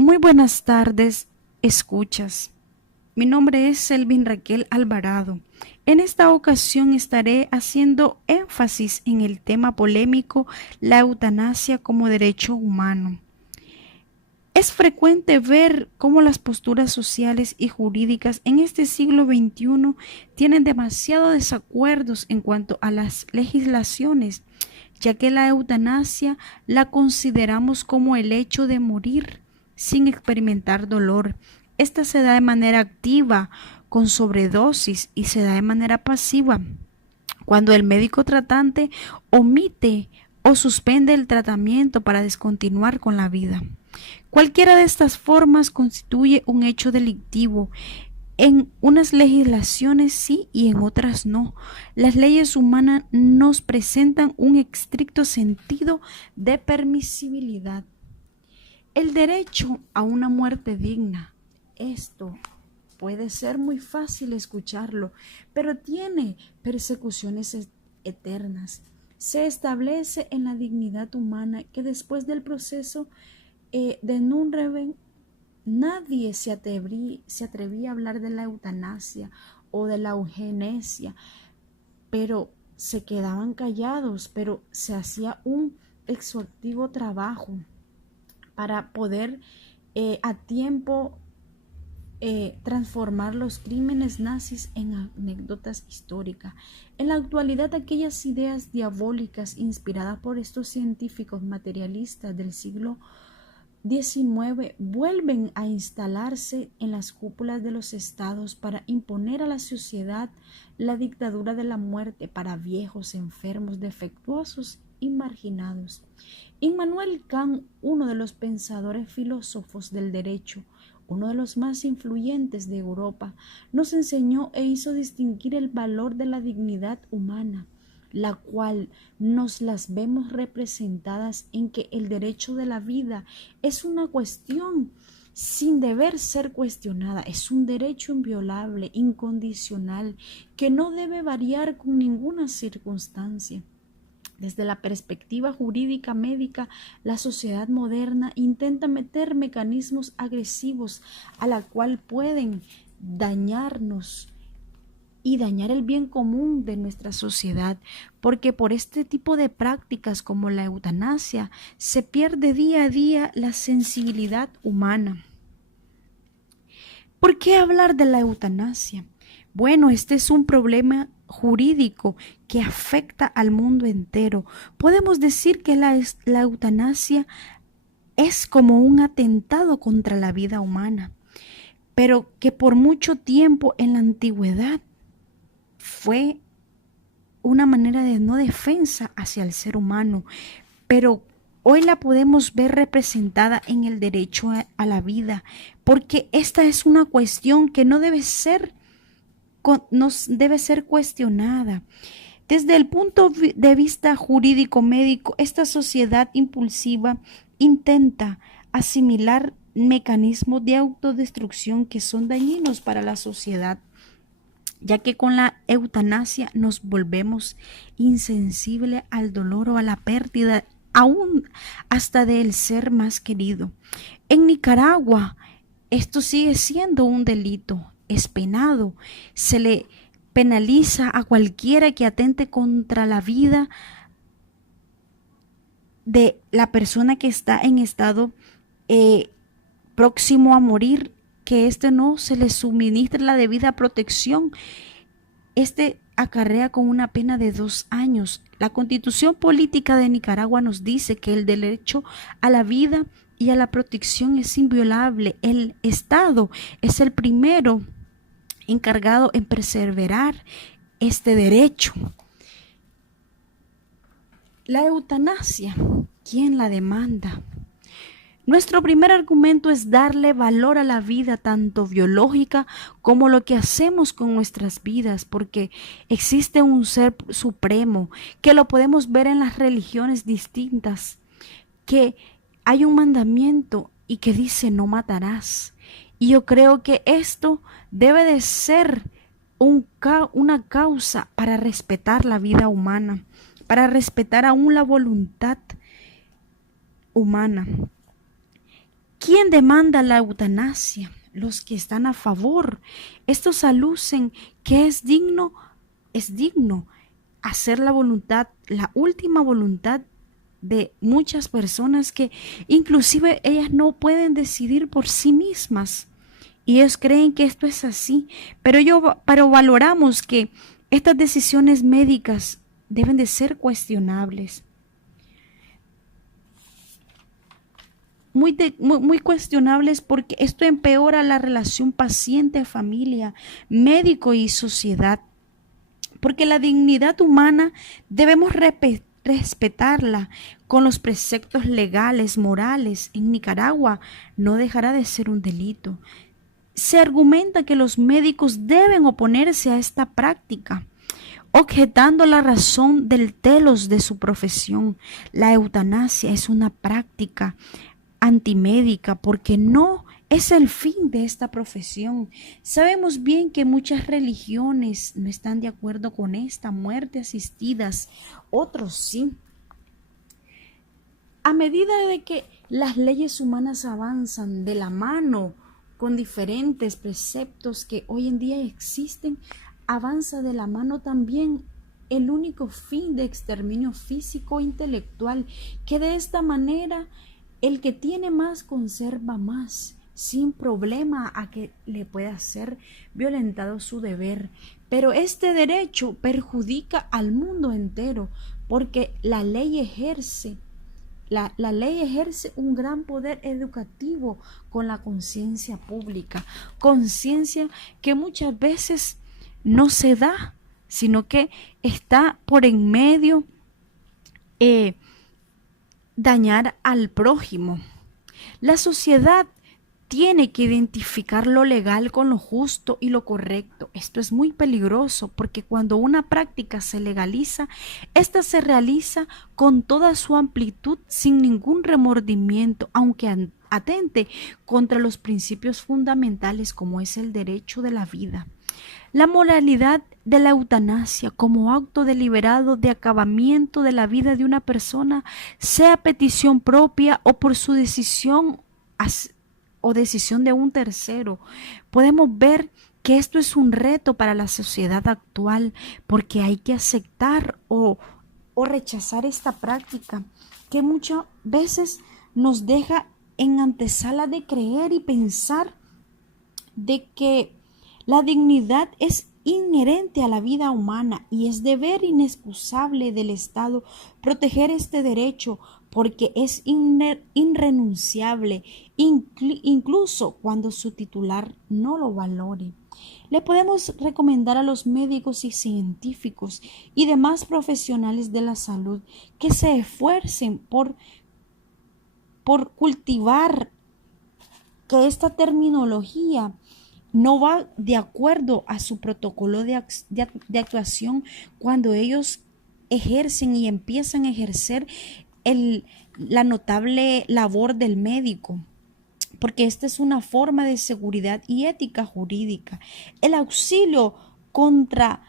Muy buenas tardes, escuchas. Mi nombre es Selvin Raquel Alvarado. En esta ocasión estaré haciendo énfasis en el tema polémico, la eutanasia como derecho humano. Es frecuente ver cómo las posturas sociales y jurídicas en este siglo XXI tienen demasiados desacuerdos en cuanto a las legislaciones, ya que la eutanasia la consideramos como el hecho de morir sin experimentar dolor. Esta se da de manera activa, con sobredosis, y se da de manera pasiva, cuando el médico tratante omite o suspende el tratamiento para descontinuar con la vida. Cualquiera de estas formas constituye un hecho delictivo. En unas legislaciones sí y en otras no. Las leyes humanas nos presentan un estricto sentido de permisibilidad. El derecho a una muerte digna. Esto puede ser muy fácil escucharlo, pero tiene persecuciones eternas. Se establece en la dignidad humana que después del proceso de Nuremberg nadie se atrevía a hablar de la eutanasia o de la eugenesia, pero se quedaban callados, pero se hacía un exhaustivo trabajo para poder a tiempo transformar los crímenes nazis en anécdotas históricas. En la actualidad, aquellas ideas diabólicas inspiradas por estos científicos materialistas del siglo XIX vuelven a instalarse en las cúpulas de los estados para imponer a la sociedad la dictadura de la muerte para viejos, enfermos, defectuosos y marginados. Immanuel Kant, uno de los pensadores filósofos del derecho, uno de los más influyentes de Europa, nos enseñó e hizo distinguir el valor de la dignidad humana, la cual nos las vemos representadas en que el derecho de la vida es una cuestión sin deber ser cuestionada, es un derecho inviolable, incondicional, que no debe variar con ninguna circunstancia. Desde la perspectiva jurídica médica, la sociedad moderna intenta meter mecanismos agresivos a la cual pueden dañarnos y dañar el bien común de nuestra sociedad, porque por este tipo de prácticas como la eutanasia se pierde día a día la sensibilidad humana. ¿Por qué hablar de la eutanasia? Bueno, este es un problema jurídico que afecta al mundo entero. Podemos decir que la eutanasia es como un atentado contra la vida humana, pero que por mucho tiempo en la antigüedad fue una manera de no defensa hacia el ser humano, pero hoy la podemos ver representada en el derecho a la vida, porque esta es una cuestión que no debe ser cuestionada. Desde el punto de vista jurídico médico, esta sociedad impulsiva intenta asimilar mecanismos de autodestrucción que son dañinos para la sociedad, ya que con la eutanasia nos volvemos insensibles al dolor o a la pérdida, aún hasta del ser más querido. En Nicaragua, esto sigue siendo un delito, es penado, se le penaliza a cualquiera que atente contra la vida de la persona que está en estado próximo a morir, que no se le suministre la debida protección. Acarrea con una pena de 2 años. La Constitución Política de Nicaragua nos dice que el derecho a la vida y a la protección es inviolable. El Estado es el primero encargado en preservar este derecho. La eutanasia, ¿quién la demanda? Nuestro primer argumento es darle valor a la vida, tanto biológica como lo que hacemos con nuestras vidas, porque existe un ser supremo que lo podemos ver en las religiones distintas, que hay un mandamiento y que dice no matarás. Y yo creo que esto debe de ser una causa para respetar la vida humana, para respetar aún la voluntad humana. ¿Quién demanda la eutanasia? Los que están a favor. Estos alucen que es digno hacer la voluntad, la última voluntad de muchas personas que inclusive ellas no pueden decidir por sí mismas. Y ellos creen que esto es así, pero valoramos que estas decisiones médicas deben de ser cuestionables. Muy cuestionables porque esto empeora la relación paciente-familia, médico y sociedad. Porque la dignidad humana debemos respetarla con los preceptos legales, morales. En Nicaragua no dejará de ser un delito. Se argumenta que los médicos deben oponerse a esta práctica, objetando la razón del telos de su profesión. La eutanasia es una práctica antimédica porque no es el fin de esta profesión. Sabemos bien que muchas religiones no están de acuerdo con esta muerte asistidas, otros sí. A medida de que las leyes humanas avanzan de la mano con diferentes preceptos que hoy en día existen, avanza de la mano también el único fin de exterminio físico e intelectual, que de esta manera el que tiene más conserva más, sin problema a que le pueda ser violentado su deber. Pero este derecho perjudica al mundo entero, porque la ley ejerce un gran poder educativo con la conciencia pública, conciencia que muchas veces no se da, sino que está por en medio dañar al prójimo. La sociedad tiene que identificar lo legal con lo justo y lo correcto. Esto es muy peligroso porque cuando una práctica se legaliza, ésta se realiza con toda su amplitud sin ningún remordimiento, aunque atente contra los principios fundamentales como es el derecho de la vida. La moralidad de la eutanasia como acto deliberado de acabamiento de la vida de una persona, sea petición propia o por su decisión o decisión de un tercero, podemos ver que esto es un reto para la sociedad actual porque hay que aceptar o rechazar esta práctica que muchas veces nos deja en antesala de creer y pensar de que la dignidad es inherente a la vida humana y es deber inexcusable del Estado proteger este derecho porque es irrenunciable, incluso cuando su titular no lo valore. Le podemos recomendar a los médicos y científicos y demás profesionales de la salud que se esfuercen por cultivar que esta terminología no va de acuerdo a su protocolo de actuación cuando ellos ejercen y empiezan a ejercer la notable labor del médico, porque esta es una forma de seguridad y ética jurídica. El auxilio contra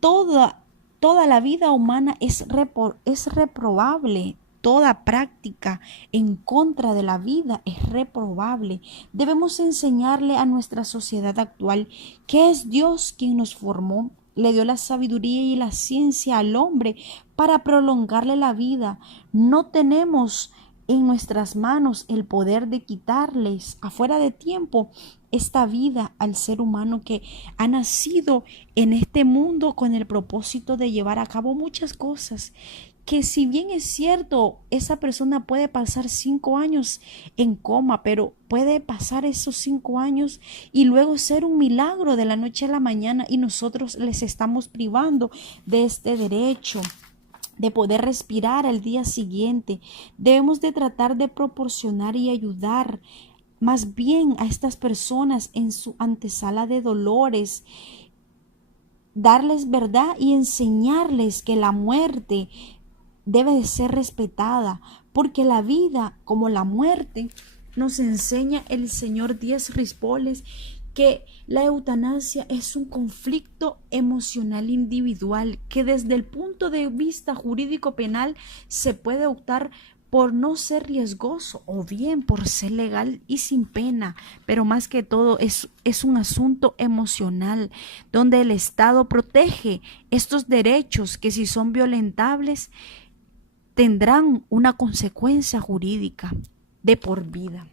toda la vida humana es reprobable. Toda práctica en contra de la vida es reprobable. Debemos enseñarle a nuestra sociedad actual que es Dios quien nos formó, le dio la sabiduría y la ciencia al hombre para prolongarle la vida. No tenemos en nuestras manos el poder de quitarles afuera de tiempo esta vida al ser humano que ha nacido en este mundo con el propósito de llevar a cabo muchas cosas. Que si bien es cierto, esa persona puede pasar 5 años en coma, pero puede pasar esos 5 años y luego ser un milagro de la noche a la mañana y nosotros les estamos privando de este derecho de poder respirar al día siguiente. Debemos de tratar de proporcionar y ayudar más bien a estas personas en su antesala de dolores, darles verdad y enseñarles que la muerte debe de ser respetada, porque la vida como la muerte nos enseña el señor Díaz Rispoles que la eutanasia es un conflicto emocional individual que desde el punto de vista jurídico penal se puede optar por no ser riesgoso o bien por ser legal y sin pena, pero más que todo es un asunto emocional donde el Estado protege estos derechos que si son violentables tendrán una consecuencia jurídica de por vida.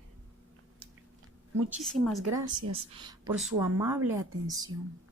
Muchísimas gracias por su amable atención.